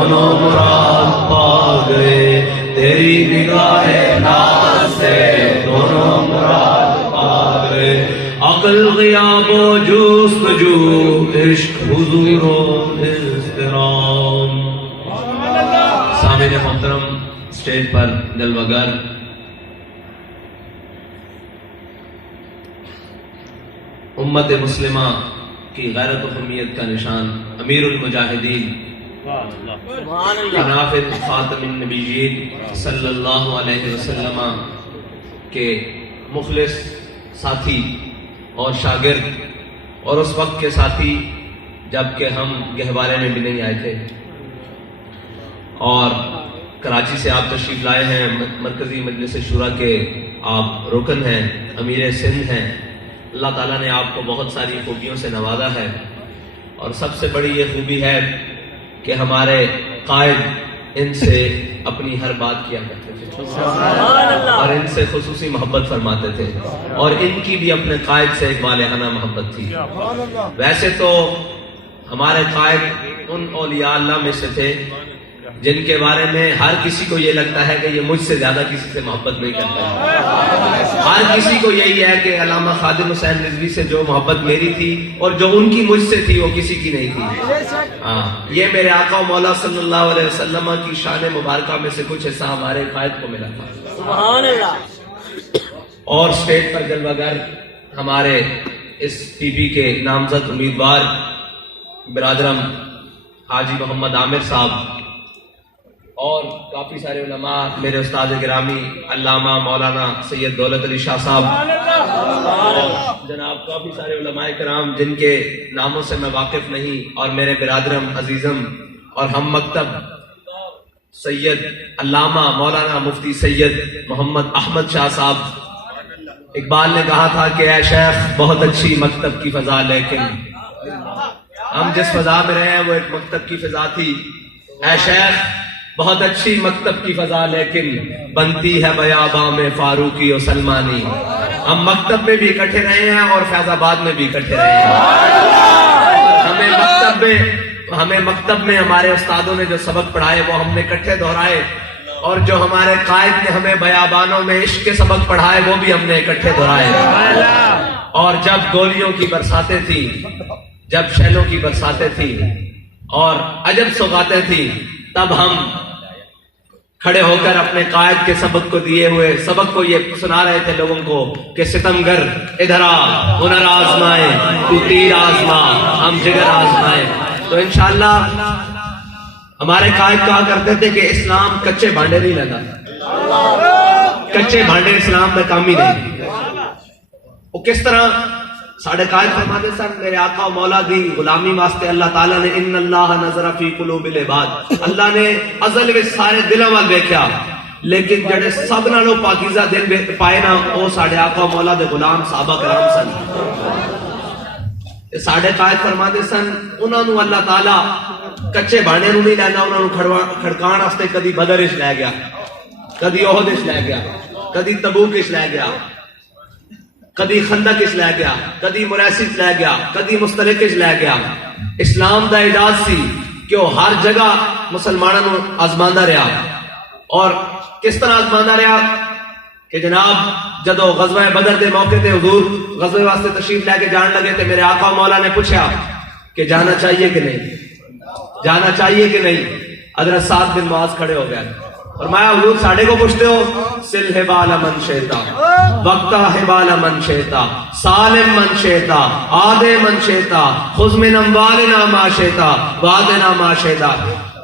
دونوں مراد پا گئے، تیری نگاہ ناز سے دونوں مراد پا گئے، عقل غیاب و جستجو، عشق حضور و اضطرام۔ سامعین محترم، اسٹیج پر جلوگر امت مسلمہ کی غیرت و حمیت کا نشان امیر المجاہدین نافذ خاتم النبیین صلی اللہ علیہ وسلم کے مخلص ساتھی اور شاگرد، اور اس وقت کے ساتھی جبکہ ہم گہوارے میں بھی نہیں آئے تھے، اور کراچی سے آپ تشریف لائے ہیں، مرکزی مجلس شورا کے آپ رکن ہیں، امیر سندھ ہیں۔ اللہ تعالیٰ نے آپ کو بہت ساری خوبیوں سے نوازا ہے، اور سب سے بڑی یہ خوبی ہے کہ ہمارے قائد ان سے اپنی ہر بات کیا کرتے تھے اور ان سے خصوصی محبت فرماتے تھے، اور ان کی بھی اپنے قائد سے ایک والہانہ محبت تھی۔ ویسے تو ہمارے قائد ان اولیاء اللہ میں سے تھے جن کے بارے میں ہر کسی کو یہ لگتا ہے کہ یہ مجھ سے زیادہ کسی سے محبت نہیں کرتا ہے۔ ہر کسی کو یہی ہے کہ علامہ خادم حسین رضوی سے جو محبت میری تھی اور جو ان کی مجھ سے تھی وہ کسی کی نہیں تھی۔ یہ میرے آقا و مولا صلی اللہ علیہ وسلم کی شان مبارکہ میں سے کچھ حصہ ہمارے قائد کو ملا تھا۔ سبحان اللہ۔ اور اسٹیج پر جلوگر ہمارے اس پی پی کے نامزد امیدوار برادرم حاجی محمد عامر صاحب، اور کافی سارے علماء، میرے استاد گرامی علامہ مولانا سید دولت علی شاہ صاحب، اور جناب کافی سارے علماء کرام جن کے ناموں سے میں واقف نہیں، اور میرے برادرم عزیزم اور ہم مکتب سید علامہ مولانا مفتی سید محمد احمد شاہ صاحب۔ اقبال نے کہا تھا کہ اے شیخ بہت اچھی مکتب کی فضا، لیکن ہم جس فضا میں رہے ہیں وہ ایک مکتب کی فضا تھی۔ اے شیخ بہت اچھی مکتب کی فضا، لیکن بنتی ہے بیاباں میں فاروقی و سلمانی۔ ہم مکتب میں بھی اکٹھے رہے ہیں اور فیض آباد میں بھی اکٹھے رہے ہیں۔ ہمیں مکتب میں ہمارے استادوں نے جو سبق پڑھائے وہ ہم نے اکٹھے دہرائے، اور جو ہمارے قائد نے ہمیں بیابانوں میں عشق کے سبق پڑھائے وہ بھی ہم نے اکٹھے دہرائے۔ اور جب گولیوں کی برساتیں تھیں، جب شیلوں کی برساتیں تھیں اور عجب سوغاتیں تھیں، تب ہم کھڑے ہو کر اپنے قائد کے سبق کو دیے ہوئے سبق کو یہ سنا رہے تھے لوگوں کو کہ ستمگر ادھر آ، ہنر آزمائے، تو تیر آزما، ہم جگر آزمائے۔ تو انشاءاللہ ہمارے قائد کہا کرتے تھے کہ اسلام کچے بھانڈے نہیں لینا، کچے بھانڈے اسلام میں کامی نہیں۔ وہ کس طرح؟ ساڑھے قائد فرماتے سن میرے آقا و مولا دی غلامی واسطے اللہ تعالیٰ نے ان اللہ نظر فی قلوب العباد، اللہ نے ازل میں سارے دلوں وال دیکھا، لیکن جڑے سب نالوں پاکیزہ دل پائے نا وہ ساڑھے آقا و مولا دے غلام صحابہ کرام سن۔ ساڑھے قائد فرماتے سن انہوں نے اللہ تعالیٰ کچے بھانے نو نہیں لینا، انہوں نے کھڑکان واسطے کدی بدر اچ لے گیا، کدی احد اچ لے گیا، کدی تبوک اچ لے گیا، کدی خندق اچ لے گیا، کدی مریسی اچ لے گیا، کدی مستلق اچ لے گیا۔ اسلام دا اعجاز سی کہ وہ ہر جگہ مسلمانوں کو آزماندا رہا، اور کس طرح آزماندا رہا کہ جناب جدو غزوہ بدر دے موقع تے حضور غزوے واسطے تشریف لے کے جان لگے تے میرے آقا مولا نے پوچھا کہ جانا چاہیے کہ نہیں، جانا چاہیے کہ نہیں۔ حضرت سعد بن معاذ کھڑے ہو گئے، فرمایا حضور ساڑھے کو پوچھتے ہو؟ سل حبال من شیطا، وقتا حبال من شیطا، سالم من شیطا، آدے من شیطا، خذ من اموالنا ما شیطا، وعدنا ما شیطا۔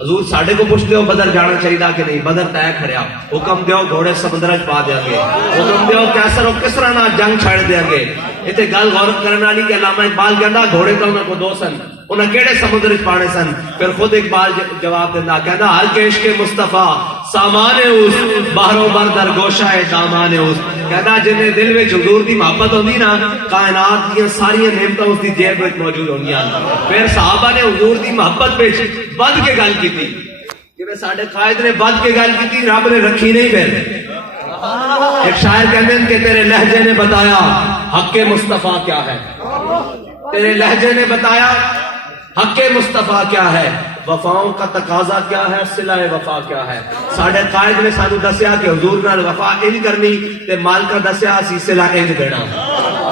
حضور ساڑھے کو پوچھتے ہو بدر جانا چاہیے کہ نہیں؟ بدر طے کھڑیا، حکم دیو گھوڑے سمندر وچ پا دیں گے، حکم دیو کیسر و کسرا نال جنگ چھڑ دیں گے۔ اتنے گل غور کرنے والی کہ علامہ اقبال کہندا گھوڑے تو انہاں کو دو سن، انہاں کیڑے سمندر وچ پانے سن؟ پھر خود اقبال جواب دیندا کہندا ہر کے عشق مصطفیٰ سامان اس، باہرو بر در گوشہ دامان اس۔ کہندا جنے دل وچ حضور دی محبت ہوندی نا، کائنات دی ساری نعمتاں اس دی جیب وچ موجود ہوندیاں۔ پھر صحابہ نے حضور دی محبت وچ بد کے گل کیتی، جویں ساڈے قائد نے بد کے گل کیتی، رب نے رکھی نہیں پھر۔ ایک شاعر کہتے ہیں کہ تیرے لہجے نے بتایا حق مصطفیٰ کیا ہے، تیرے لہجے نے بتایا حق مصطفیٰ کیا ہے، وفاؤں کا تقاضا کیا ہے, صلہ وفا کیا ہے. ساڈے قائد نے سانو دسیا کہ حضور نال وفا انج کرنی تے مالکا دسیا اسی صلہ انج دینا.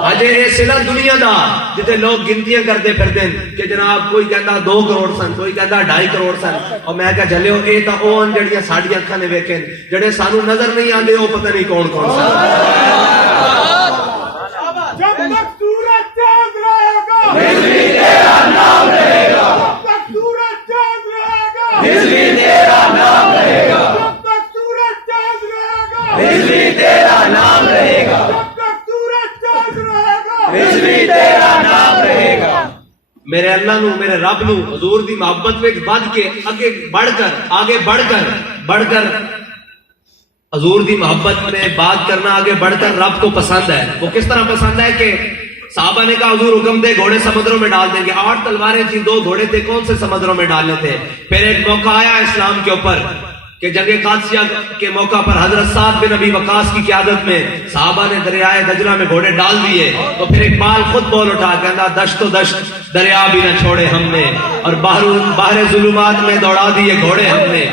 اجے یہ صلہ دنیا دا جتے لوگ گنتیاں کرتے پھردے کہ جناب کوئی کہندا 2 کروڑ سن, کوئی کہندا 2.5 کروڑ سن, اور میں کہا چلیو اے تا اون جڑیاں ساڈیاں اکھاں نے ویکھن, جڑے سانو نظر نہیں آندے او پتہ نہیں کون کون سن. جب تک سورج چاند رہے گا ہزبی تیرا نام رہے گا, جب تک سورج چاند رہے گا ہزبی تیرا نام رہے گا, جب تک سورج چاند رہے گا ہزبی تیرا نام رہے گا, جب تک سورج چاند رہے گا ہزبی تیرا نام رہے گا. میرے اللہ نو, میرے رب نو حضور دی محبت وچ بڑھ کے آگے بڑھ کر حضور دی محبت میں بات کرنا آگے بڑھ کر رب کو پسند ہے. وہ کس طرح پسند ہے کہ صحابہ نے کہا حضور حکم دے گھوڑے سمندروں میں ڈال دیں گے. 8 تلواریں تھیں, 2 گھوڑے تھے, کون سے سمندروں میں ڈالنے تھے. پھر ایک موقع آیا اسلام کے اوپر کہ جنگ قادسیہ کے موقع پر حضرت سعد بن ابی وقاص کی قیادت میں صحابہ نے دریائے دجلہ میں گھوڑے ڈال دیے. تو پھر اقبال خود بول اٹھا, کہنا دشت و دشت دریا بھی نہ چھوڑے ہم نے, اور باہر ظلمات میں دوڑا دیے گھوڑے ہم نے.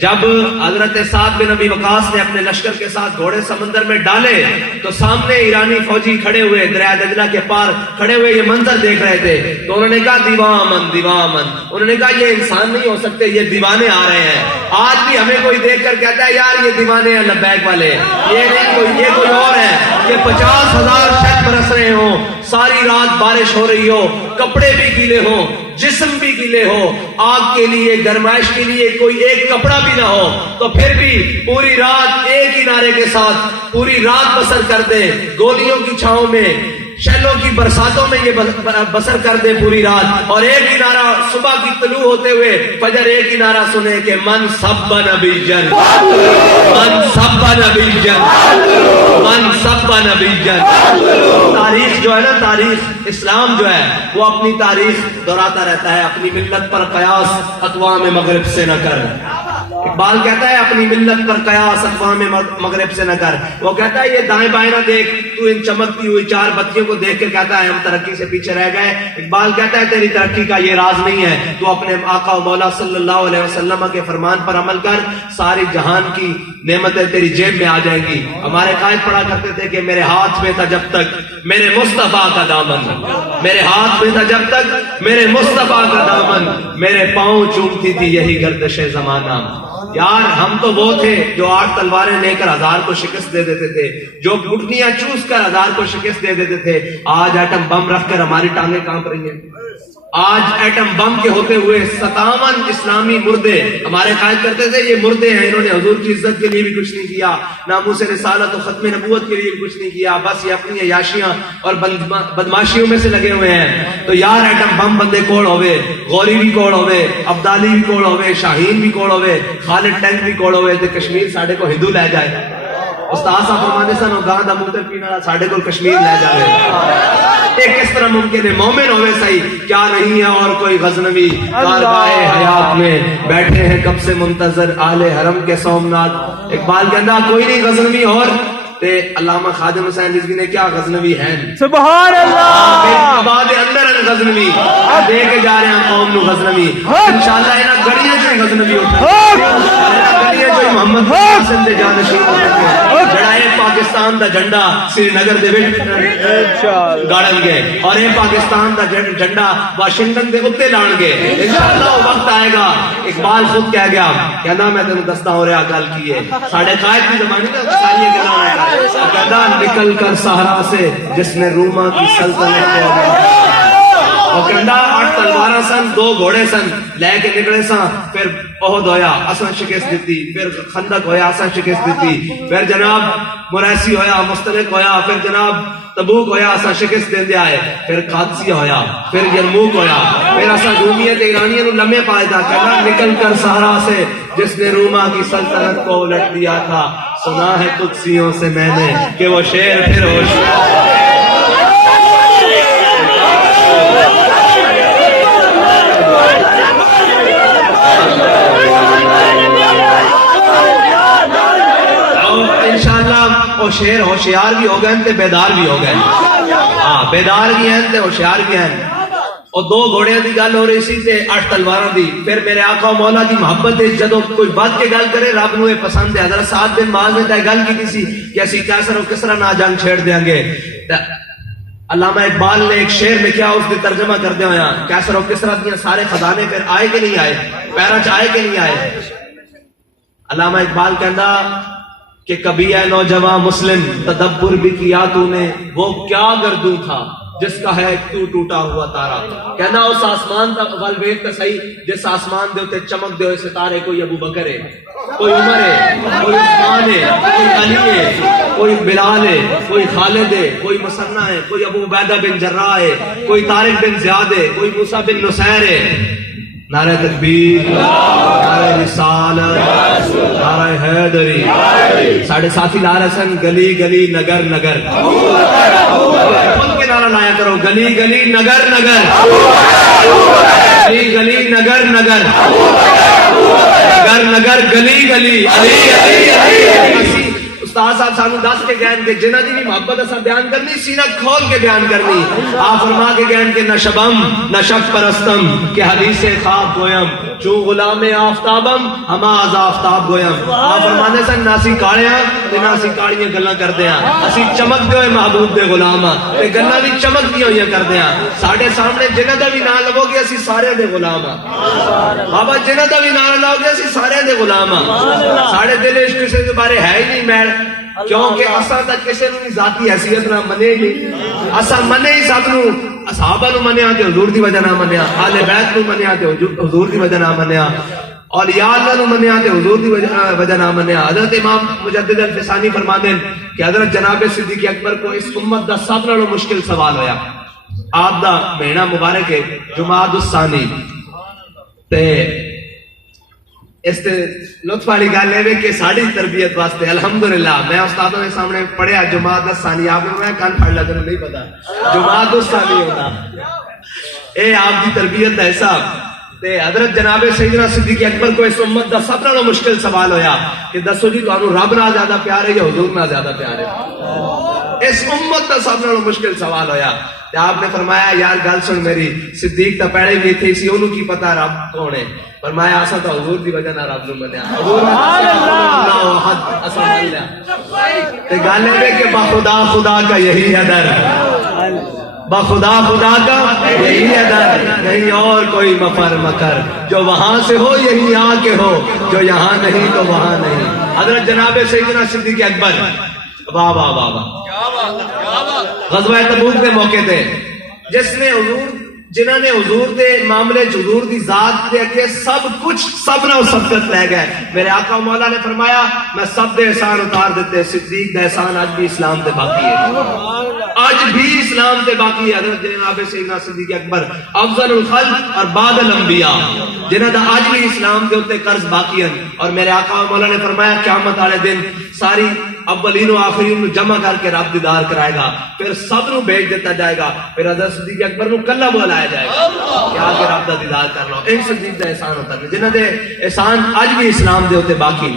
جب حضرت سعد بن ابی وقاص نے اپنے لشکر کے ساتھ گھوڑے سمندر میں ڈالے تو سامنے ایرانی فوجی کھڑے ہوئے, دریائے دجلہ کے پار کھڑے ہوئے یہ منظر دیکھ رہے تھے. تو انہوں نے کہا دیوامن, انہوں نے کہا یہ انسان نہیں ہو سکتے, یہ دیوانے آ رہے ہیں. آج بھی ہمیں کوئی دیکھ کر کہتا ہے یار یہ دیوانے ہیں لبیک والے, یہ کوئی اور ہے کہ 50,000 شک برس رہے ہوں, ساری رات بارش ہو رہی ہو, کپڑے بھی گیلے ہوں, جسم بھی گیلے ہو, آگ کے لیے گرمائش کے لیے کوئی ایک کپڑا بھی نہ ہو, تو پھر بھی پوری رات ایک ہی نعرے کے ساتھ پوری رات بسر کر دے, گولیوں کی چھاؤں میں, شیلوں کی برساتوں میں یہ بسر کر دے پوری رات, اور ایک ہی نعرہ صبح کی طلوع ہوتے ہوئے فجر ایک ہی نعرہ سنے کہ من سب نبی جن, من سب نبی جن, من سب نبی جن. تاریخ جو ہے نا, تاریخ اسلام جو ہے وہ اپنی تاریخ دہراتا رہتا ہے. اپنی ملت پر قیاس اقوام مغرب سے نہ کر. اقبال کہتا ہے اپنی ملت پر قیاس اقوام مغرب سے نہ کر. وہ کہتا ہے یہ دائیں بائیں نہ دیکھ, تو ان چمکتی ہوئی 4 بتیوں کو دیکھ کے کہتا ہے ہم ترقی سے پیچھے رہ گئے. اقبال کہتا ہے تیری ترقی کا یہ راز نہیں ہے, تو اپنے آقا و مولا صلی اللہ علیہ وسلم کے فرمان پر عمل کر, ساری جہان کی نعمتیں تیری جیب میں آ جائیں گی. ہمارے قائد پڑھا کرتے تھے کہ میرے ہاتھ میں تھا جب تک میرے مصطفیٰ کا دامن, میرے ہاتھ میں تھا جب تک میرے مصطفیٰ کا دامن, میرے پاؤں چومتی تھی یہی گردش زمانہ. یار ہم تو وہ تھے جو 8 تلواریں لے کر 1000 کو شکست دے دیتے تھے, جو گھٹنیاں چوس کر 1000 کو شکست دے دیتے تھے. آج ایٹم بم رکھ کر ہماری ٹانگیں کانپ رہی ہیں. آج ایٹم بم کے ہوتے ہوئے 57 اسلامی مردے, ہمارے قائد کرتے تھے یہ مردے ہیں, انہوں نے حضور کی عزت کے لیے بھی کچھ نہیں کیا, ناموس رسالت و ختم نبوت کے لیے بھی کچھ نہیں کیا, بس یہ اپنی عیاشیاں اور بدماشیوں میں سے لگے ہوئے ہیں. تو یار ایٹم بم بندے کوڑ ہوئے, غوری بھی کوڑ ہوئے, عبدالی بھی کوڑ ہوئے, شاہین بھی کوڑ ہوئے, خالد ٹینک بھی کوڑ ہوئے, تو کشمیر ساڑھے کو ہندو لے جائے. استاد صاحب فرماتے سن گاں دا موتر پینا ساڑھے کو کشمیر لے جائے. ایک کس طرح ممکن ہے مومن ہوئے صحیح, کیا نہیں ہے اور کوئی غزنوی کارگاہ حیات میں بیٹھے ہیں کب سے منتظر اہل حرم کے سومنات. اقبال کہنا کوئی نہیں غزنوی, اور تے علامہ خادم حسین رضوی نے کیا غزنوی ہیں, سبحان اللہ, بعد اندر غزنوی دے کے جا رہے ہیں قوم نو غزنوی. انشاءاللہ انہاں گڑیاں جو غزنوی اٹھا گڑیاں جو محمد حسن دے جانشین جڑا ہے پاکستان دا جھنڈا سری نگر دے وچ گاڑن گے, اور یہ پاکستان دا جھنڈا واشنگٹن دے اوتے لان گے. انشاءاللہ وہ وقت آئے گا. اقبال خود کہہ گیا, کہنا میں تینوں دستا ہو رہا گل کی ہے, ساڈے قائد کی زمانے میں ساری گلاں کہتا نکل کر صحرا سے جس نے روما کی سلطنت کو, اور کہندا 8 تلواراں سن, 2 گھوڑے سن, لے کے نکلے ساں. پھر احد ہویا اساں شکست دیتی, پھر خندق ہویا اساں شکست دیتی, پھر جناب مریسی ہویا, مستلق ہویا, پھر جناب تبوک ہویا اساں شکست دیندے آئے, پھر قادسیہ ہویا, پھر یرموک ہویا, پھر اساں رومیت ایرانیاں نو لمحے پائے دا. کہنا نکل کر صحرا سے جس نے روما کی سلطنت کو الٹ دیا تھا, سنا ہے قدسیوں سے میں نے کہ وہ شیر پھر ہوش. انشاءاللہ وہ شیر ہوشیار بھی ہو گئے تے بیدار بھی ہو گئے. ہاں بیدار بھی ہیں تے ہوشیار بھی ہیں. اور 2 گھوڑیاں دی گل ہو رہی سی تے 8 تلواراں دی. پھر میرے آقا مولا دی محبت ہے جدوں کوئی بات کے گل کرے رب نو یہ پسند ہے. حضرت سعد بن معاذ نے تے گل کی سی کہ اسی کیسر و کسرا نہ جنگ چھیڑ دیاں گے. علامہ اقبال نے ایک شعر لکھا اس نے ترجمہ کردے ہویا کیسر و کسرا دیاں سارے خزانے پھر آئے کہ نہیں آئے, پیراں چ آئے کہ نہیں آئے. علامہ اقبال کہندا کہ کبھی اے نوجوان مسلم تدبر بھی کیا تو نے, وہ کیا گردوں تھا جس کا ہے تو ٹوٹا ہوا تارا. کہنا اس آسمان کا ول ویکھ تے صحیح جس آسمان دے اوتے چمک دے ہوئے ستارے, کوئی ابو بکر ہے, کوئی عمر ہے, کوئی عثمان ہے, کوئی علی ہے, کوئی بلال ہے, کوئی خالد ہے, کوئی مثنہ ہے, کوئی ابو عبیدہ بن جراح ہے, کوئی طارق بن زیاد ہے, کوئی موسیٰ بن نصیر ہے. نعرہ تکبیر, نعرہ رسالت, نعرہ حیدری. ساڑھے ساتھی لا رہے سن گلی گلی نگر نگر, نعرہ لایا کرو گلی گلی نگر نگر, گلی گلی نگر نگر, نگر نگر گلی گلی. علی علی علی. استاد صاحب سانو دس کے گئے کہ جنہ دی بھی محبت اسا بیان کرنی سینہ کھول کے بیان کرنی. آپ فرما کے گئے کہ نہ شبم نہ شک پرستم کہ حدیث خواب گویم چو غلام آفتابم ہما از آفتاب گویم. آپ فرمانے سن ناسی کاڑیاں تے ناسی کاڑیاں گلاں کردے ہاں, اسی چمک دے ہوئے محبوب دے غلام ہاں تے گلاں بھی چمک دی ہوئی کردے ہاں. ساڈے سامنے جنہ دا بھی نام لو گے اسی سارے دے غلام ہاں. بابا جنہ دا بھی نام لو گے اسی سارے دے غلام ہاں. ساڈے دل وچ کسے دے بارے ہے ہی نہیں میل, کیونکہ اساں تک کسے نوں ذاتی حیثیت نہ منے ہی. اساں منے ہی سب نوں, اصحابہ نوں منیا تے حضور دی وجہ نہ منیا, اہل بیت نوں منیا تے حضور دی وجہ نہ منیا, اولیاء اللہ نوں منیا تے حضور دی وجہ نہ منیا. حضرت امام مجدد الفسانی فرماندے کہ حضرت جناب صدیق اکبر کو اس امت دا سب نالوں مشکل سوال ہویا. آپ دا مہینہ مبارک ہے جمادی الثانی تے اس تے لطف والی گل ہے کہ ساری تربیت واسطے الحمدللہ میں استادوں کے سامنے پڑھیا جمادی الثانی. آپ نے کل پڑھ لیا تمہیں نہیں پتا جمادی الثانی ہوتا اے آپ کی تربیت ہے صاحب. تے حضرت جناب سیدنا صدیق اکبر کو اس امت دا سب نالوں مشکل سوال ہویا کہ دسو جی تانوں رب نال زیادہ پیار ہے یا حضور نال زیادہ پیار ہے. اس امت دا سب نالوں مشکل سوال ہویا. تے آپ نے فرمایا یار گل سن میری, صدیق تا پہلے بھی تھی سی, اونوں کی پتا رب کون ہے. فرمایا اساں تو حضور دی وجہ نال رب نوں منیا, حضور اللہ احد اساں منیا. تے گل ہے کہ بخدا خدا کا یہی ہے در, بخدا خدا کا یہی ہے در, نہیں اور کوئی مفر مکر, جو وہاں سے ہو یہی یہاں کے ہو, جو یہاں نہیں تو وہاں نہیں. حضرت جناب سیدنا صدیق اکبر واہ واہ واہ واہ غزوہ تبوک کے موقع تے جس نے حضور جنہوں نے حضور دے معاملے حضور دی ذات دے اگے سب کچھ سب نہ سبقت لے گئے. میرے آقا مولا نے فرمایا میں سب دے احسان اتار دیتے, صدیق دے احسان آج بھی اسلام دے باقی ہے, آج بھی اسلام دے باقی ہے. حضرت جناب سیدنا صدیق اکبر افضل الخلق اور بعد الانبیاء جنہاں دا آج بھی اسلام دے اوتے قرض باقی ہیں. اور میرے آقا مولا نے فرمایا قیامت والے دن ساری اولین و آخرین نو جمع کر کے رب دیدار کرائے گا, پھر سب نو بھیج دیتا جائے گا, پھر حضرت صدیق اکبر نو کلا بلایا جائے گا کہ آ کے رب دا دیدار کر لو. ان صدیق دا احسان ہوتا ہے جنہاں دے احسان آج بھی اسلام دے ہوتے باقی.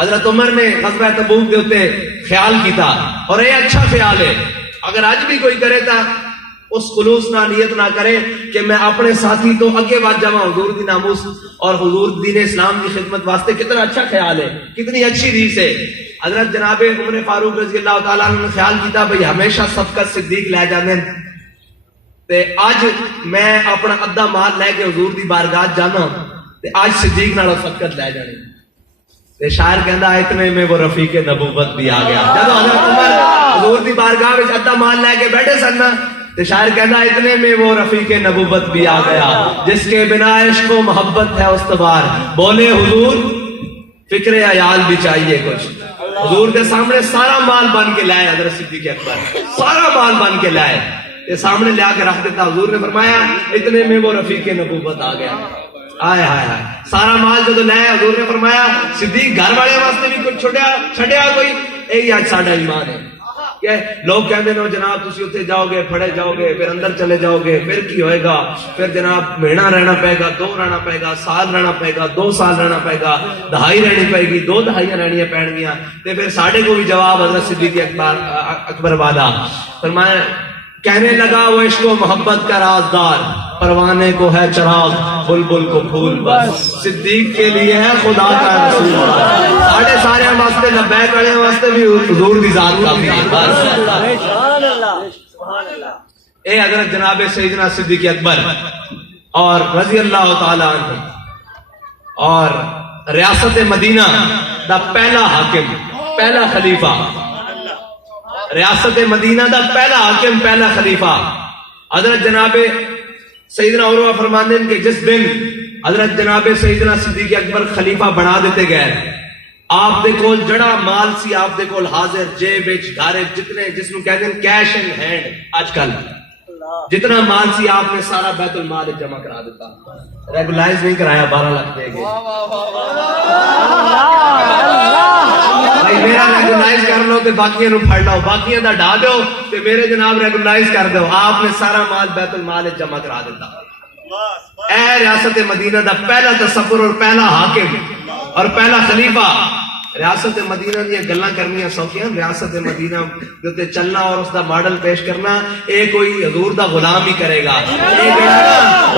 حضرت عمر نے غزوہ تبوک دے ہوتے خیال کیتا, اور یہ اچھا خیال ہے, اگر آج بھی کوئی کرے تا اس خلوص نہ نیت نہ کرے کہ میں اپنے ساتھی تو اگے بات جاواں حضور دی ناموس اور حضور دین اسلام کی خدمت واسطے. کتنا اچھا خیال ہے, کتنی اچھی ریس ہے. حضرت جناب عمر فاروق رضی اللہ تعالیٰ عنہ نے خیال کیتا بھئی ہمیشہ صدقہ صدیق لے جانے تے آج میں اپنا ادھا مال لے کے حضور دی بارگاہ جانا تے آج صدیق نال صدقت لے جانے. تے شاعر کہندا اتنے میں وہ رفیق نبوت بھی آ گیا. جب حضرت عمر حضور دی بارگاہ وچ ادھا مال لے کے بیٹھے سن تے شاعر کہندا اتنے میں وہ رفیق نبوت بھی آ گیا, جس کے بنا عشق و محبت ہے استوار. بولے حضور فکر عیال بھی چاہیے کچھ. حضور کے سامنے سارا مال بن کے لائے حضرت صدیق اکبر, سارا مال بن کے لائے, یہ سامنے لے کے رکھ دیتا. حضور نے فرمایا اتنے میں وہ رفیق نبوت آ گیا. آئے ہائے ہائے سارا مال جو لائے, حضور نے فرمایا صدیق گھر والے واسطے بھی کچھ چھڈیا کوئی, یہی آج ساڈا ایمان ہے. لوگ کہتے ہیں جناب تسی اتنے جاؤ گے پھڑے جاؤ گے پھر اندر چلے جاؤ گے پھر کی ہوئے گا, پھر جناب مہینہ رہنا پائے گا, 2 رہنا پائے گا, سال رہنا پائے گا, 2 سال رہنا پائے گا, دہائی رہنی پائے گی, 2 دہائیاں رہنیاں پڑ گیا. پھر ساڈے کو بھی جواب حضرت صدیق اکبر والا فرمایا کہنے لگا وہ عشق و محبت کا رازدار، پروانے کو ہے چراغ بلبل کو پھول بس، صدیق کے لیے ہے خدا کا رسول بس، ساڑھے سارے واسطے لبیک والے واسطے بھی حضور دی ذات کافی ہے بس۔ اے حضرت جناب سیدنا صدیق اکبر اور رضی اللہ تعالی عنہ اور ریاست مدینہ دا پہلا حاکم، پہلا خلیفہ، ریاست مدینہ دا پہلا حاکم، پہلا خلیفہ حضرت جناب سیدنا عروہ فرماندے ہیں کہ جس دن حضرت جناب سیدنا صدیق اکبر خلیفہ بنا دیتے گئے، آپ دے کول جڑا مال سی آپ دے کول حاضر، جیب وچ گھر جتنے جس نوں کہندے ہیں کیش ان ہینڈ، آج کل جتنا مال سی آپ نے سارا بیت المال جمع کرا دیتا، ریگولائز نہیں کرایا، 12 لاکھ دے گئے۔ بھائی میرا ریگولائز کر لو تے باقیاں نو پھڑ لو، باقیاں دا ڈھا دو تے میرے جناب ریگولائز کر دو، آپ نے سارا مال بیت المال جمع کرا دیتا۔ اے ریاست مدینہ دا پہلا تصور اور پہلا حاکم اور پہلا خلیفہ۔ ریاست مدینہ دیا گلاں کرنیاں سوکھیاں، ریاست مدینہ تے چلنا اور اس دا ماڈل پیش کرنا اے کوئی حضور دا غلام ہی کرے گا۔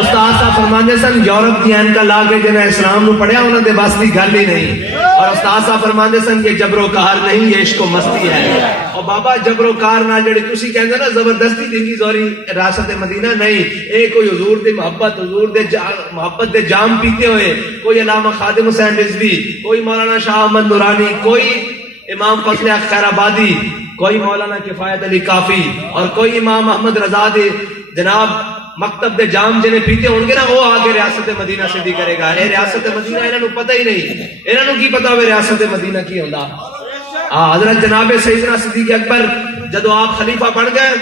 استاد صاحب فرماندے سن یورپ دی اینکا لا کے جنہیں اسلام نو پڑھیا انہاں دے بس دی گل ہی نہیں، اور استاد صاحب فرماندے سن یہ جبر و قہر نہیں، یہ عشق و مستی ہے۔ اور بابا جبر و قہر نہ جڑی تسی کہندے نا زبردستی دی زوری ریاست مدینہ نہیں، اے کوئی حضور دی محبت، حضور دے محبت دے جام پیتے ہوئے کوئی علامہ خادم حسین رضوی، کوئی مولانا شاہ احمد نورانی، کوئی امام فضل خیر آبادی، کوئی مولانا کفایت علی کافی اور کوئی امام احمد رضا دے جناب مکتب دے جام جنہیں پیتے ہوں گے نا، وہ آگے ریاست مدینہ صدی کرے گا۔ اے ریاست مدینہ انہوں نے پتہ ہی نہیں، انہوں نے کی پتا ہوئے ریاست مدینہ کی ہوندا۔ حضرت جناب سیدنا صدیق اکبر جدو آپ خلیفہ بن گئے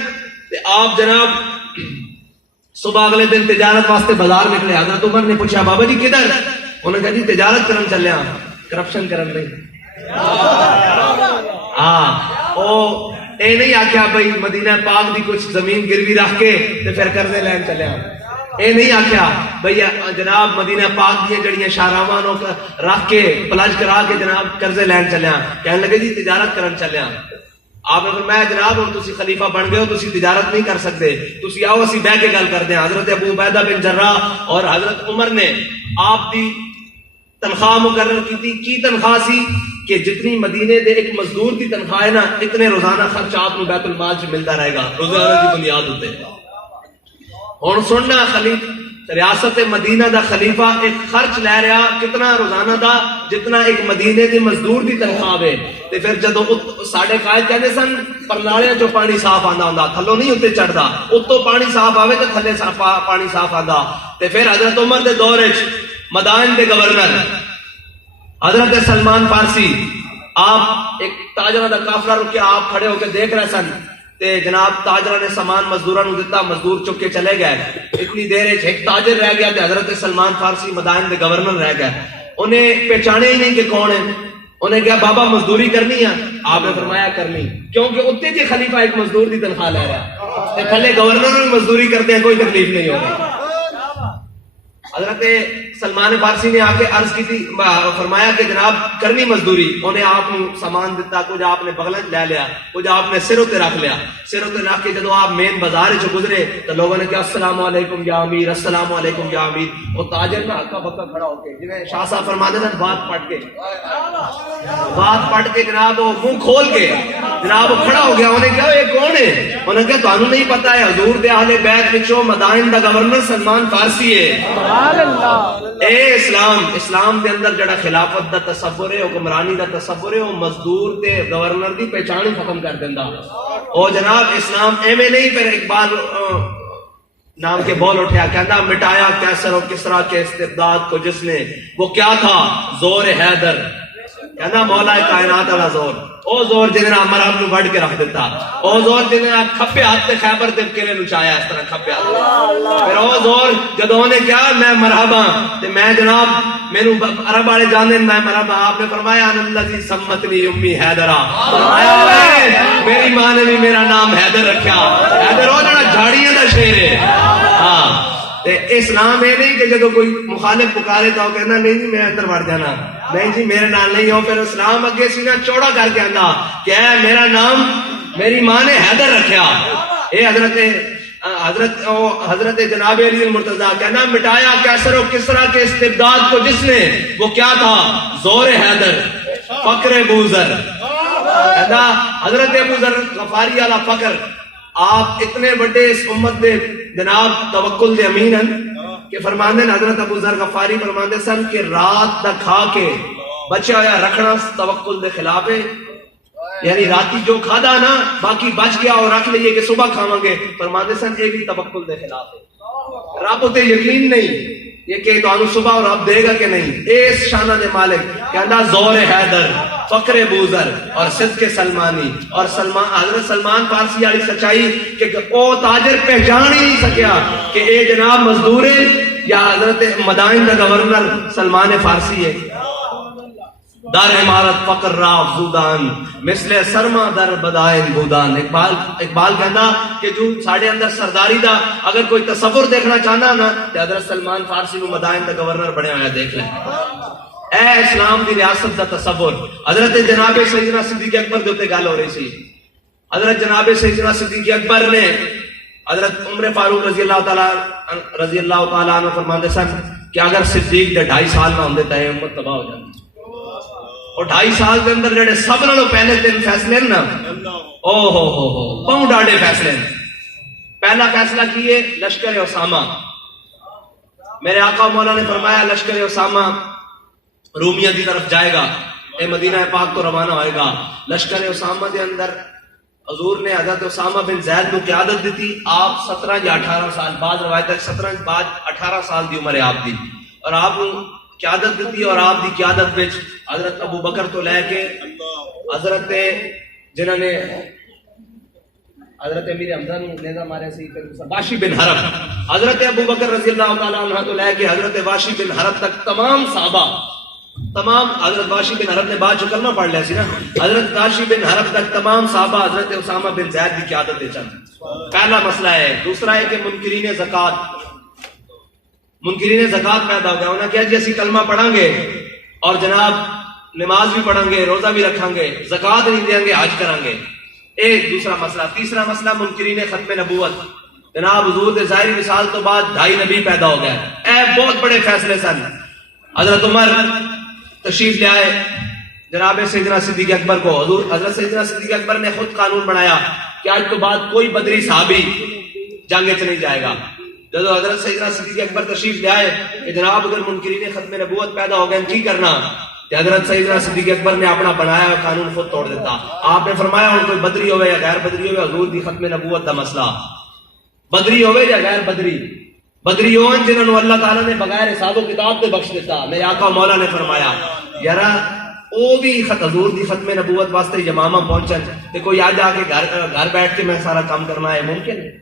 تے آپ جناب صبح اگلے دن تجارت واسطے بازار نکلے۔ حضرت عمر نے پوچھا بابا جی کدھر؟ انہوں نے کہا جی تجارت کرن چلے ہاں، کرپشن کرن نہیں۔ اے نہیں آکھیا بھائی مدینہ پاک دی کچھ زمین گروی رکھ کے تے پھر قرضے لین چلے ہاں، اے نہیں آکھیا بھئی جناب مدینہ پاک دیاں جڑیاں شاہراواں نو رکھ کے پلج کرا کے جناب قرضے لین چلے ہاں، کہنے لگے جی تجارت کرن چلے ہاں۔ آپ نے فرمایا جناب ہن تسی خلیفہ بن گئے ہو، تسی تجارت نہیں کر سکتے، تسی آؤ اسی بیٹھ کے گل کردے ہیں۔ حضرت ابو عبیدہ بن جراح اور حضرت عمر نے آپ دی تنخواہ مقرر کی تھی۔ کی تنخواہ سی کہ جتنی مدینے دے ایک مزدور دی تنخواہ ہے نا، اتنے روزانہ خرچ آپ کو بیت المال سے ملتا رہے گا روزانہ کی بنیاد ہوتے۔ ہن سننا ریاست مدینہ دا خلیفہ ایک خرچ لے رہا کتنا روزانہ دا، جتنا ایک مدینے دی مزدور دی تنخواہ ہے۔ تے پھر جدو ساڈے قائد کہندے سن پرنالیاں چوں پانی صاف آندا ہوندا، تھلوں نہیں اتنے چڑھدا، اتوں پانی صاف آوے تے تھلے پانی صاف آندا۔ تے پھر حضرت عمر دے دور وچ مدائن دے گورنر حضرت سلمان فارسی، آپ ایک تاجرہ دا قافلہ رکیا، آپ کھڑے ہو کے دیکھ رہے سن تے جناب تاجرہ نے سامان مزدوراں نو دتا، مزدور چک کے چلے گئے۔ اتنی دیر وچ ایک تاجر رہ گیا تے حضرت سلمان فارسی مدائن دے گورنر رہ گئے۔ انہیں پہچانے ہی نہیں کہ کون ہے۔ انہیں کہا بابا مزدوری کرنی ہے؟ آپ نے فرمایا کرنی، کیونکہ اتنے جی خلیفہ ایک مزدور دی تنخواہ لے رہا ہے، تھلے گورنر بھی مزدوری کرتے ہیں، کوئی تکلیف نہیں ہوگی۔ حضرت سلمان فارسی نے آ کے عرض کی تھی، فرمایا کہ جناب کرنی مزدوری۔ انہیں آپ نے سامان دیتا، کچھ آپ نے بغل لے لیا، کچھ آپ نے سر تے رکھ لیا۔ سر تے رکھ کے جدو آپ مین بازار چ گزرے تو لوگوں نے کہا السلام علیکم یا امیر، السلام علیکم یا امیر۔ وہ تاجر نہ ہکا بکا کھڑا ہو کے جنہیں شاہ صاحب فرماتے ہیں بات پڑھ کے جناب وہ منہ کھول کے جناب وہ کھڑا ہو گیا۔ انہیں کہا یہ کون ہے؟ انہوں نے کہا تانوں نہیں پتا ہے حضور دے اہل بیت وچوں مدائن دا گورنر سلمان فارسی ہے۔ اے اسلام دے اندر جڑا خلافت دا تصور ہے، حکمرانی دا تصور ہے، وہ مزدور تے گورنر دی پہچان ختم کر دیندا۔ او جناب اسلام ایویں نہیں۔ پھر اقبال نام کے بول اٹھیا، کہندا مٹایا کیسر و کسرا کے استبداد کو جس نے، وہ کیا تھا زور حیدر، کہندا مولا کائنات والا زور، او زور جنہیں مرحب نو وڈ کے رکھ دیتا، او زور جنہیں کھپے ہاتھ تے خیبر دے قلعے نو چایا اس طرح کھپے ہاتھ۔ پھر او زور جدوں نے کیا میں مرحبا تے میں جناب مینوں عرب والے جانے میں مرحبا، آپ نے فرمایا ان الذی سمتنی امی حیدرا، فرمایا میری ماں نے بھی میرا نام حیدر رکھا۔ حیدر او جڑا جھاڑیاں دا شیر ہے۔ ہاں اسلام یہ نہیں کہ جدو کوئی مخالف پکارے تو کہنا نہیں جی میں اندر وڑ جانا، نہیں جی میرے نام نہیں ہو۔ پھر اسلام اگے سینہ چوڑا کر کے آنا کہ میرا نام میری ماں نے حیدر رکھیا۔ اے حضرت جناب علی المرتضیٰ، کہنا مٹایا کیسر و کسرا کے استبداد کو جس نے، وہ کیا تھا؟ زور حیدر، فقر بوذر. کہنا حضرت ابو ذر غفاری والا فقر، آپ اتنے بڑے اس امت دے جناب توکل دے امین ہیں کہ فرماندے حضرت ابو ذر غفاری فرماندے سن کہ رات دا کھا کے بچا ہوا رکھنا توکل دے خلاف ہے. یعنی راتی جو کھادا نا باقی بچ گیا اور رکھ لئیے کہ صبح کھاواں گے، فرماندے سن یہ بھی توکل دے خلاف ہے. رب تے یقین نہیں یہ کہ تو صبح اور رب دے گا کہ نہیں. اس شانہ دے مالک کہندا زور حیدر، فقر بوذر اور صدق سلمانی. اور حضرت سلمان فارسی والی سچائی کہ او تاجر پہچان ہی نہیں سکیا کہ اے جناب مزدور ہے یا حضرت مدائن کا گورنر سلمان فارسی ہے. دار عمارت فقر را افزودان مثل سرما در بدائن بودان. اقبال کہنا کہ جو ساڑھے اندر سرداری دا اگر کوئی تصور دیکھنا چاہنا نا تو حضرت سلمان فارسی کو مدائن دا گورنر بنے آیا دیکھ لیں. اے اسلام دی ریاست دا تصور. حضرت جناب سیدنا صدیق اکبر دے اوتے گل ہو رہی سی. حضرت جناب سیدنا صدیق اکبر نے حضرت عمر فاروق رضی اللہ تعالی عنہ فرماندے سن کہ اگر صدیق دے 2.5 سال نہ ہوندے تے امت تباہ ہو جاندی. اور 2.5 سال کے اندر جڑے سب نالوں پہلے 3 فیصلے نا، او ہو بہت ڈاڈے فیصلے. پہلا فیصلہ کیے لشکر اسامہ. میرے آقا مولا نے فرمایا لشکر اسامہ رومیہ دی طرف جائے گا، اے مدینہ پاک تو روانہ ہوئے گا. لشکر اسامہ دے اندر حضور نے حضرت اسامہ بن زید کو قیادت دیتی. آپ 17 یا 18 سال، بعض روایت 17 بعد 18 سال دی عمر ہے آپ دی، اور آپ قیادت دیتی. اور آپ دی قیادت وچ حضرت ابو بکر تو لے کے حضرت جنہوں نے حضرت امیر حمزہ نے نیزہ مارے سی واشی بن حرب، حضرت ابو بکر رضی اللہ تعالیٰ عنہ تو لے کے حضرت واشی بن حرب تک تمام صحابہ، تمام حضرت واشی بن حرب نے بعد جو کلمہ پڑھ لیا سی نا، حضرت واشی بن حرب تک تمام صحابہ حضرت اسامہ بن زید کی قیادت دے چند. پہلا مسئلہ ہے. دوسرا ہے کہ منکرین زکوٰۃ پیدا ہو گیا. انہوں نے کہا جی اسی کلمہ پڑھیں گے اور جناب نماز بھی پڑھیں گے، روزہ بھی رکھیں گے، زکوٰۃ نہیں دیں گے، حج کریں گے. ایک دوسرا مسئلہ. تیسرا مسئلہ منکرین ختم نبوت. جناب حضور دے ظاہری وصال تو بعد 2.5 نبی پیدا ہو گئے. اے بہت بڑے فیصلے سن. حضرت عمر تشریف لے آئے جناب سیدنا صدیق اکبر کو. حضرت سیدنا صدیق اکبر نے خود قانون بنایا کہ آج تو بعد کوئی بدری صحابی جنگ سے نہیں جائے گا. جب حضرت سیدنا صدیق اکبر تشریف لے آئے کہ جناب اگر منکرین ختم نبوت پیدا ہو گئے کی کرنا، کہ حضرت سیدنا صدیق اکبر نے اپنا بنایا قانون خود توڑ دیتا. آپ نے فرمایا ہوں کوئی بدری ہوئے یا غیر بدری ہوئے، حضور دی ختم نبوت دا مسئلہ بدری ہوئے یا غیر بدری، بدری ہوئے جنہوں نے اللہ تعالیٰ نے بغیر حساب و کتاب سے بخش دیتا. میرے آقا مولا نے فرمایا یارا او بھی حضور دی ختم نبوت واسطے یمامہ پہنچن کہ کوئی آج آ کے گھر بیٹھ کے میں سارا کام کرنا ہے ممکن ہے؟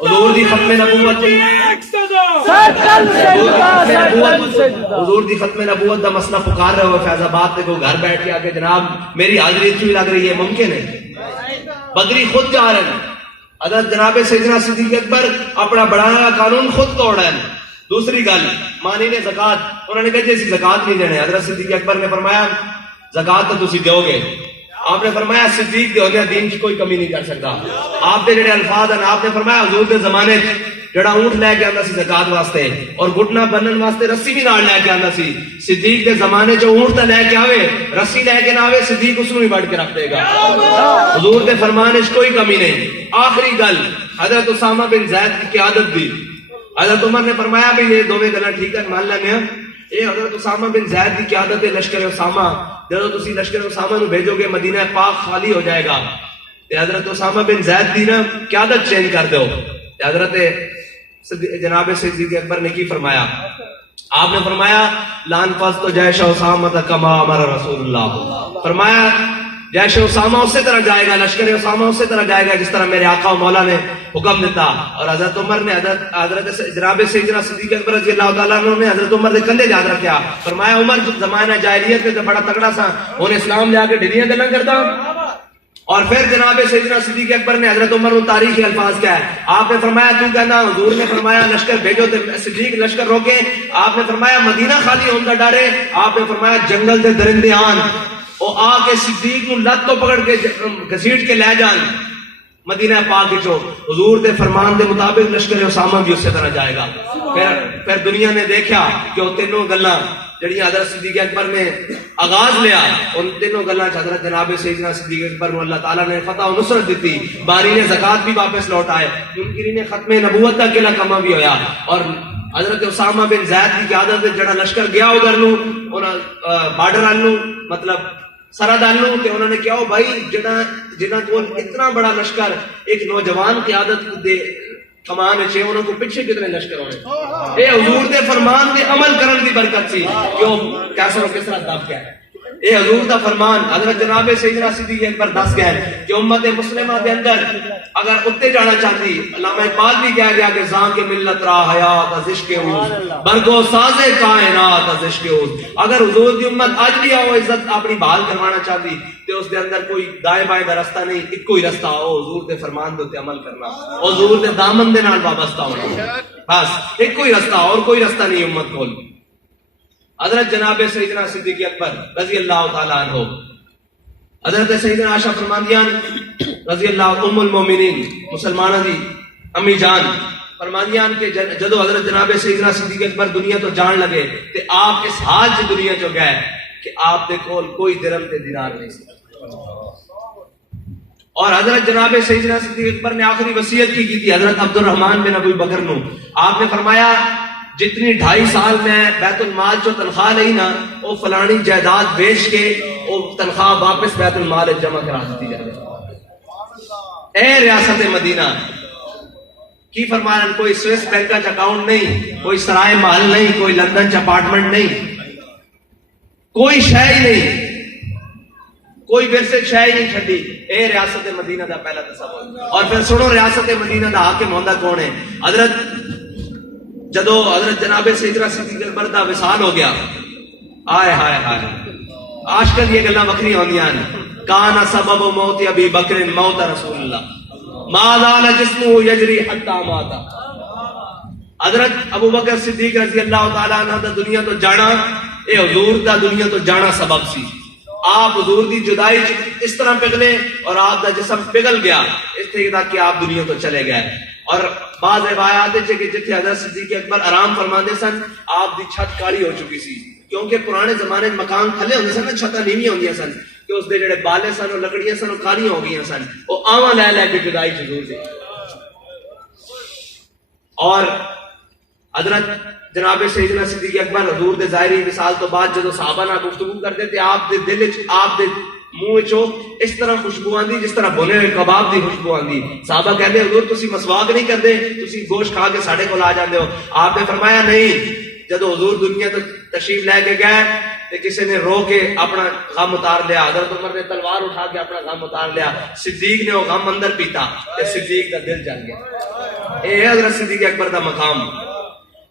حضور دی ختم نبوت حضور دی ختم نبوت دا مسئلہ پکار رہے ہوئے فیض آباد کو گھر بیٹھ کے آ کے جناب میری حاضری اچھی لگ رہی ہے، ممکن ہے؟ بدری خود جا رہے ہیں. حضرت جناب سیدنا صدیق اکبر اپنا بڑھایا قانون خود توڑ رہے ہیں. دوسری گل مانی نے زکات، انہوں نے کہا جی اسی زکات نہیں دینے. حضرت صدیق اکبر نے فرمایا زکات تو تسی دیو گے. آپ نے فرمایا صدیق دے ہونے دین کی کوئی کمی نہیں کر سکتا. آپ نے جڑے الفاظ ہیں آپ نے فرمایا حضور دے زمانے جڑا اونٹ لے کے آندا سی زکات واسطے اور گھٹنا بنن واسطے رسی بھی نال لے کے آندا سی. صدیق دے زمانے جو اونٹ تے لے کے آوے رسی لے کے نہ آوے صدیق اس نوں ہی بڑھ کے رکھ دے گا. حضور دے فرمان وچ کوئی کمی نہیں. آخری گل حضرت اسامہ بن زید کی قیادت دی. حضرت عمر نے فرمایا بھی یہ دونوں گلاں ٹھیک ہے مان لینے ہیں. اے حضرت اسامہ بن زید کی قیادت ہے لشکر اسامہ. جب تسی لشکر اسامہ نو بھیجو گے مدینہ پاک خالی ہو جائے گا. تے حضرت اسامہ بن زید دی نا قیادت چینج کر دو. تے حضرت جناب صدیق اکبر نے کی فرمایا؟ آپ نے فرمایا لان فاز تو جیش اسامہ کما امر رسول اللہ. فرمایا جیش اسامہ اسی طرح جائے گا، لشکر اسامہ اسی طرح جائے گا جس طرح میرے آقا و مولا نے حکم دیتا. اور حضرت عمر نے حضرت جناب سیدنا صدیق اکبر رضی اللہ تعالیٰ عنہ نے حضرت عمر دے کندھے یاد رکھیا. فرمایا عمر زمانہ جاہلیت میں بڑا تگڑا سا، ہن اسلام لے کے ڈھیلیاں گلاں کردا. اور پھر جناب سیدنا صدیق اکبر نے حضرت عمر کو تاریخی الفاظ کیا ہے. آپ نے فرمایا تو کہنا حضور نے فرمایا لشکر بھیجو تے صدیق لشکر روکے. آپ نے فرمایا مدینہ خالی ہون دا ڈر ہے. آپ نے فرمایا جنگل دے درندے آن او آ کے صدیق نو لت تو پکڑ کے گھسیٹ کے لے جان. مدینہ پاک وچوں حضور دے فرمان دے مطابق لشکر اسامہ بھی اسی طرح جائے گا. پھر دنیا نے دیکھا کہ وہ تینوں گلاں جڑیاں حضرت صدیق اکبر نے آغاز لیا, ان تینوں گلاں حضرت جناب سیدنا صدیق اکبر کو اللہ تعالیٰ نے فتح و نصرت دیتی. باری نے زکات بھی واپس لوٹائے, منکرین ختم نبوت کا قلعہ کما بھی ہویا. اور حضرت اسامہ بن زید کی قیادت وچ جڑا لشکر گیا ادھر نو بارڈر وال نو مطلب سرحد وال نو, تے انہوں نے کہا بھائی جنہاں کول اتنا بڑا لشکر ایک نوجوان قیادت دے کمان چے انہوں کو پیچھے کتنے لشکر ہونے. اے حضور دے فرمان دے عمل کرن دی برکت سی کہ وہ کیسر و کسرا دب گیا. اے حضور دا فرمان حضرت جناب سیدنا صدیق اکبر دس گئے کہ امت مسلمہ دے اندر اگر اتے جانا چاہتی, علامہ اقبال بھی کہہ گیا کہ زان کے ملت را حیات از عشق اوز برگو ساز کائنات از عشق اوز. اگر حضور دی امت آج بھی آؤ عزت اپنی بحال کروانا چاہتی تو اس دے اندر کوئی دائیں بائیں دا رستہ نہیں, ایک کوئی رستہ ہو حضور دے فرمان دے عمل کرنا, حضور دے دامن دے نال وابستہ ہونا, بس ایک کوئی رستہ, اور کوئی رستہ نہیں امت کو. حضرت جناب سیدنا صدیق اکبر رضی اللہ تعالیٰ عنہ, حضرت سیدنا عائشہ فرماندیان رضی اللہ ام المومنین مسلمانہ دی امی جان فرماندیان کہ جدو حضرت جناب سیدنا صدیق اکبر دنیا تو جان لگے تے آپ اس حال سے دنیا جو گئے کہ آپ دے کول کوئی درم تے دینار نہیں سی. اور حضرت جناب سیدنا صدیق اکبر نے آخری وصیت کی تھی حضرت عبد الرحمن بن ابی بکر نو. آپ نے فرمایا جتنی 2.5 سال میں بیت المال جو تنخواہ نہیں نا وہ فلانی جائیداد بیچ کے وہ تنخواہ واپس بیت المال جمع کرا دیتی جائے. اے ریاست مدینہ کی فرمایا, کوئی سوئس بینک کا اکاؤنٹ نہیں, کوئی سرائے محل نہیں, کوئی لندن چ اپارٹمنٹ نہیں, کوئی شے ہی نہیں, کوئی ورثے شے ہی نہیں چھڈی. اے ریاست مدینہ دا پہلا تصور. اور پھر سنو ریاست مدینہ دا حاکم ہوندا کون ہے. جدو حضرت جناب سیدنا صدیق اکبر دا وصال ہو گیا, آئے ہائے ہائے آج کل یہ گلاں وکری ہوندیاں ہیں. کان سبب موت ابی بکر موت رسول اللہ ما زال جسمہ یجری حتی مات. حضرت ابو بکر صدیق رضی اللہ تعالیٰ عنہ دا دنیا تو جانا, اے حضور دا دنیا تو جانا سبب سی. آپ حضور دی جدائی اس طرح پگھلے اور آپ دا جسم پگھل گیا اس طرح کہ آپ دنیا تو چلے گئے. اور بعض روایات ہے کہ جتنے حضرت صدیق اکبر آرام فرماندے سن آپ دی چھت کالی ہو چکی سی, کیونکہ پرانے زمانے مکان تھلے ہوندے سن, چھتاں نیویں ہوندیاں سن, کہ اس دے جڑے بالے سن اور لکڑیاں سن وہ کالیاں ہو گئیاں سن. وہ آواں لے لے کے جدائی حضور دی. اور حضرت جناب سیدنا صدیق اکبر حضور دے ظاہری وصال تو بعد جدو صحابہ نال گفتگو کرتے تھے آپ دے دل وچ آپ دے منہ چو اس طرح خوشبو آندی جس طرح بھنے ہوئے کباب دی خوشبو آندی. صحابہ کہتے حضور تسی مسواک نہیں کرتے, تسی گوشت کھا کے ساڈے کول آ جاندے ہو. آپ نے فرمایا نہیں, جدو حضور دنیا تو تشریف لے کے گئے تے کسی نے رو کے اپنا غم اتار لیا. حضرت عمر نے تلوار اٹھا کے اپنا غم اتار لیا. صدیق نے وہ غم اندر پیتا تے صدیق کا دل جل گیا. اے حضرت صدیق اکبر دا مقام.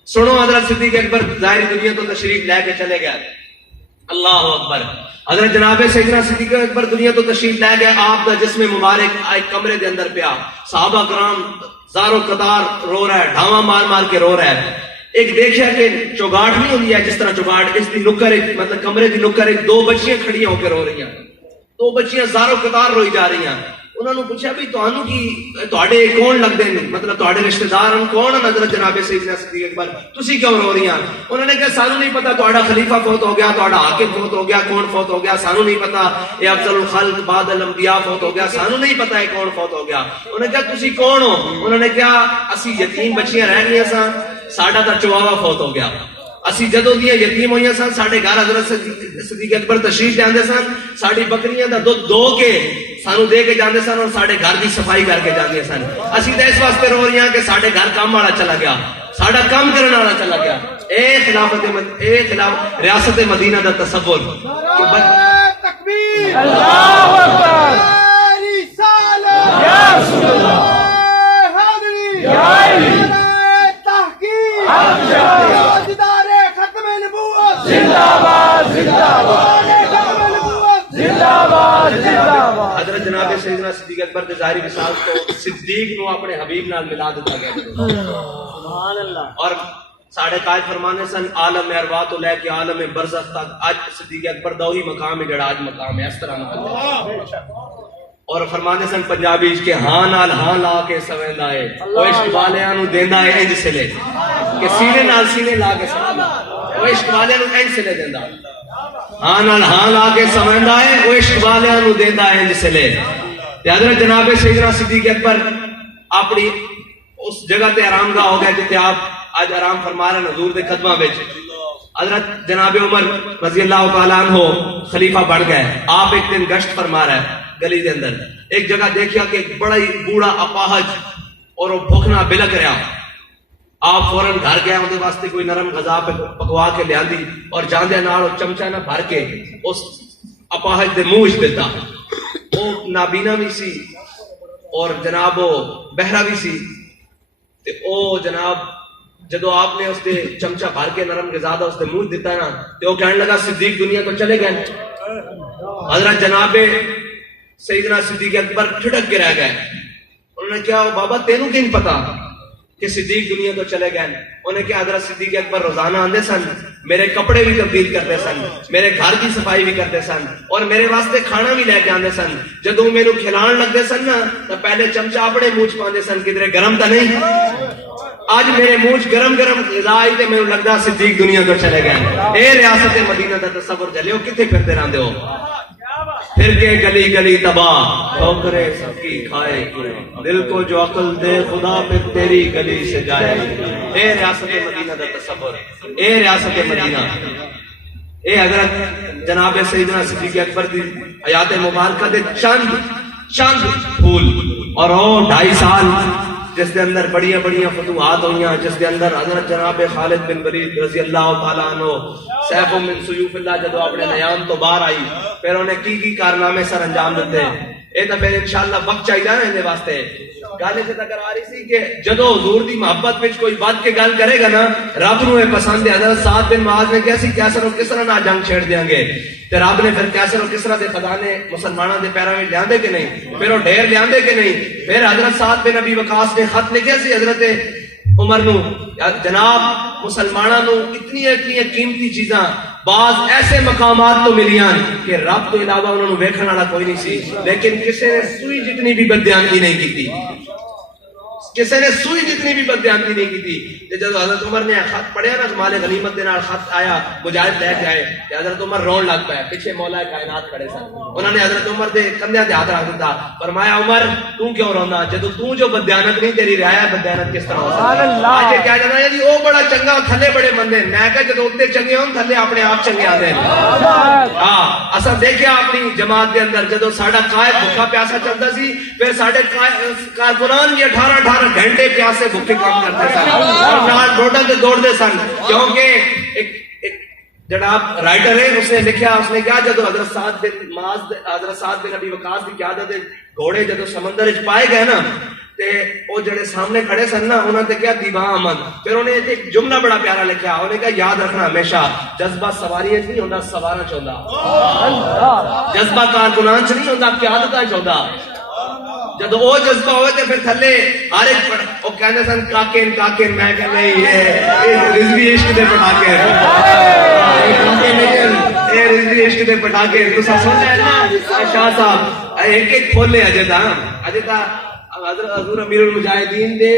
سنو حضرت صدیق اکبر ظاہری دنیا تو تشریف لے کے چلے گئے. اللہ اکبر. حضرت جناب سیدنا صدیق اکبر دنیا تو تشریف لے گئے. آپ دا جسم مبارک ایک کمرے دے اندر پیا. صحابہ کرام زارو قطار رو رہا ہے, ڈھاواں مار مار کے رو رہا ہے. ایک دیکھا کہ چوگاٹ نہیں ہوتی ہے جس طرح چوگاٹ, اس دی نکر ایک مطلب کمرے دی نکر ایک 2 بچیاں کھڑیاں ہو کے رو رہی ہیں. 2 بچیاں زارو قطار روئی جا رہی ہیں. انہوں نے پوچھا بھی تانوں کی تواڈے کون لگدے نے, مطلب تواڈے رشتہ دار کون ہیں حضرت جناب سیدنا صدیق اکبر, تسی کیوں رو رہی ہیں؟ انہوں نے کہا سانوں نہیں پتا, تواڈا خلیفہ فوت ہو گیا, تواڈا حاکم فوت ہو گیا, کون فوت ہو گیا سانوں نہیں پتا. اے افضل الخلق بعد الانبیاء فوت ہو گیا, سانوں نہیں پتا ہے کون فوت ہو گیا. انہوں نے کہا تسی کون ہو؟ انہوں نے کہا اسی یتیم بچیاں رہ گئیاں ساں, ساڈا تا چواوا فوت ہو گیا. اسی جدو دیاں یتیم ہوئیاں سن, ساڈے گھر حضرت صدیق اکبر تشریف لے آندے سن, ساڈی بکریاں دا دودھ دو کے سانو دے کے جاندے سن اور ساڈے گھر دی صفائی کر کے جاندے سن. اسی تے اس واسطے رو رہی ہیں کہ ساڈے گھر کام والا چلا گیا, ساڈا کام کرنے والا چلا گیا. اے خلاف ریاست مدینہ دا تصور. تکبیر, اللہ اکبر, رسالت یا رسول اللہ, حاضری, یا علی, تحقیق, تاجدار ختم نبوت زندہ باد, زندہ باد, ختم نبوت زندہ باد, زندہ باد. حضرت جناب سیدنا صدیق اکبر کے ظاہری وصال کو صدیق نو اپنے حبیب نال ملا دیتا گیا. سبحان اللہ. اور ساڑھے قائد فرمانے سن عالم ارواح تو لے کے عالم برزخ تک آج صدیق اکبر دا وہی مقام ہے جڑا آج مقام ہے. اس طرح مقام. اور فرماتے سن پنجابی کے ہاں نال ہاں لا کے سویندا ہے او عشق والیاں نو دیندا ہے انج سلے کہ سینے نال سینے لا کے سویندا او عشق والیاں نو انج سلے دیندا ہاں نال ہاں لا کے سویندا ہے او عشق والیاں نو دیندا ہے انج سلے تے حضرت جناب سیدنا صدیق اکبر اپنی اس جگہ تے آرام گاہ ہو گئے جتے آپ آج آرام فرما رہے ہیں حضور دے قدماں وچ حضرت جناب عمر رضی اللہ تعالیٰ عنہ خلیفہ بن گئے آپ ایک دن گشت فرما رہے ہیں گلی دے اندر ایک جگہ دیکھیا کہ ایک بڑا ہی بوڑھا اپاہج اور وہ بھوکنا بلک رہا آپ فوراً گھر گیا ان کے واسطے کوئی نرم غذا پکوا کے لیا دی اور جاندے نال چمچا نہ بھر کے اس اپاہج دے منہ وچ دیتا وہ نابینا بھی سی اور جناب وہ بہرا بھی سی تے او جناب جدو آپ نے اس دے چمچا بھر کے نرم غذا دا اس دے منہ دیتا نا تے وہ کہنے لگا صدیق دنیا تو چلے گئے حضرت جناب سیدنا صدیق اکبر ٹھٹک کے رہ گئے انہوں نے کہا بابا تینوں کہیں پتا کہ صدیق دنیا تو چلے گئے انہوں نے کہا حضرت صدیق اکبر روزانہ آندے سن میرے کپڑے بھی تبدیل کرتے سن میرے گھر کی صفائی بھی کرتے سن اور میرے واسطے کھانا بھی لے کے آندے سن جدوں مینو کھلان لگتے سن نا تو پہلے چمچا اپنے منہ پاندے سن کدھر گرم تو نہیں آج میرے منہ گرم گرم غذا آئی تے مینوں لگدا صدیق دنیا تو چلے گئے اے ریاست مدینہ دا تصور جلیو کتے پھرتے رہندے ہو پھر کے گلی گلی تباہ ٹھوکرے سب کی کھائے دل کو جو عقل دے خدا پھر تیری گلی سے جائے اے ریاست مدینہ دا تصور اے ریاست مدینہ اے حضرت جناب سیدنا صدیق اکبر دی حیات مبارکہ دے چند پھول اور وہ 2.5 سال جس دے اندر بڑیاں بڑیاں فتوحات ہوئیاں جس دے اندر حضرت جناب خالد بن ولید رضی اللہ تعالیٰ عنہ سیف من سیوف اللہ جدو اپنے نیام تو باہر آئی پھر انہیں کی کارنامے سر انجام دیتے اے تو پھر انشاءاللہ وقت چاہیے نا اندے واسطے گالے سے تکر آ رہی سی کہ جدو حضور دی محبت وچ کوئی بات کے گل کرے گا نا رب نو اے پسند ہے حضرت سعد بن معاذ نے کیسی کیسر و کسرا نہ جنگ چھیڑ دیاں گے تے رب نے پھر کیسر و کسرا دے خزانے مسلماناں دے پیراں وچ لیاندے کہ نہیں پھر وہ ڈھیر لیاندے کہ نہیں پھر حضرت سعد بن ابی وقاص نے خط لکھیا سی حضرت عمر نو جناب مسلماناں نو اتنی قیمتی چیزاں بعض ایسے مقامات تو ملیاں کہ رب تو علاوہ انہوں نے ویکھن والا کوئی نہیں سی لیکن کسی نے سوئی جتنی بھی بددیانتی نہیں کی تھی کسی نے سوئی جتنی بھی بددیانتی نہیں کی تھی جب حضرت عمر نے خط پڑھیا نا مال غنیمت دے نال خط آیا مجاہد لے کے آئے کہ حضرت عمر رون لگ پیا پیچھے مولا کائنات کھڑے سن انہوں نے حضرت عمر دے کندھے تے ہاتھ رکھ دیتا فرمایا عمر تو کیوں روندا جدوں تو جو بددیانت نہیں تیری رعایا بددیانت کس طرح ہو سکتی اج کیا جانا ہے جی او بڑا چنگا تھلے بڑے بندے میں کہ جدوں اوتے چنگے ہون تھلے اپنے آپ چنگے آندے ہاں اساں دیکھیا اپنی جماعت دے اندر جدوں ساڈا قائد بھوکا پیاسا چلدا سی پھر ساڈے کارکنان بھی 18 گھنٹے پیاسے بھوکے کام کرتے سن اور نال روڈاں تے دوڑدے سن کیونکہ ایک جناب رائٹر ہے اس نے لکھیا اس نے کہا جدو حضرت سعد بن ابی وقاص کی قیادت گھوڑے جدو سمندر وچ پائے گئے نا تے او جڑے سامنے کھڑے سن نا انہاں تے کیا دیواں امن پھر انہیں ایک جملہ بڑا پیارا لکھیا انہوں نے کہا یاد رکھنا ہمیشہ جذبہ سواری وچ نہیں ہوندا سوارا چ ہوندا جذبہ کارکنان چ نہیں ہوندا قیادتاں چ ہوندا جدو وہ جذبہ ہوئے تے پھر تھلے ہر ایک وہ کہندے سن کاکین میں کہ نہیں یہ رضوی عشق دے پٹاکے اے رضوی عشق دے پٹاکے تساں سنیا نا شاہ صاحب ایک کھولے اجے تا حضور امیر المجاہدین دے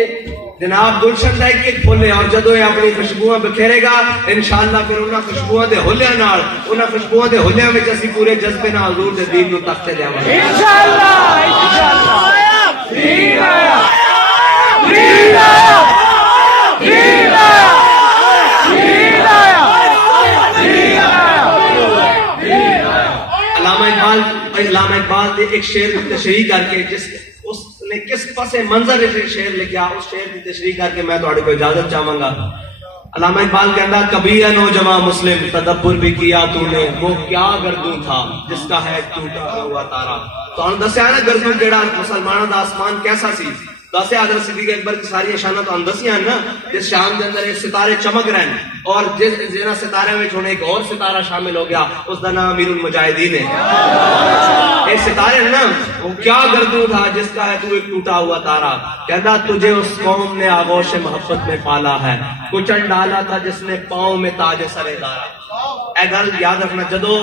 جناب گلشن دا ایک کھولے اور جدو یہ اپنی خوشبوئیں بکھیرے گا انشاءاللہ پھر انہاں خوشبوئیں دے ہولیاں نال انہاں خوشبوئیں دے ہولیاں وچ اسی پورے جذبے نال حضور دے دین نو تختے لیاواں گے انشاءاللہ دین آیا دین آیا دین آیا دین آیا دین آیا علامہ اقبال دے ایک شعر کی تشریح کر کے جس اس نے کس پس منظر سے شعر لکھا اس شعر کی تشریح کر کے میں تھوڑے کو اجازت چاہوں گا علامہ اقبال کہتا کبھی ہے نوجوان مسلم تدبر بھی کیا تو نے وہ کیا گردوں تھا جس کا ہے ٹوٹا ہوا تارا تو ہم دسیا نا گردوں کیڑا مسلمانوں دا آسمان کیسا سی دسیا حضرت صدیق اکبر کی ساری شانہ تو ہم دسیاں ہیں نا جس شام کے اندر ایک ستارے چمک رہے ہیں اور جس زینا ستارے میں چھوڑے ایک اور ستارہ شامل ہو گیا اس کا نام امیر المجاہدین ہے ایک ستارے ہے نا وہ کیا گردوں تھا جس کا ہے تو ایک ٹوٹا ہوا تارا کہتا تجھے اس قوم نے آغوش محبت میں پالا ہے کچل ڈالا تھا جس نے پاؤں میں تاج سرے دارا اے گل یاد رکھنا جدو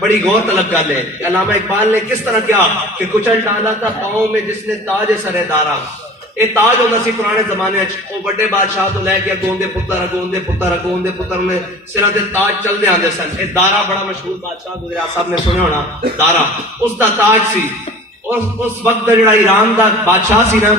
بڑی غور طلب گل ہے کہ علامہ اقبال نے کس طرح کیا کہ کچل ڈالا تھا پاؤں میں جس نے تاج سر دارا. یہ تاج ہوتا سی پرانے زمانے وہ بڑے بادشاہ تو لے کے اگوں دے پتر میں سرا دے تاج چلتے آتے سن. یہ دارا بڑا مشہور بادشاہ گجرات صاحب نے سنیا ہونا, دارا اس دا تاج سی. اور اس وقت دا جڑا ایران دا بادشاہ سی نا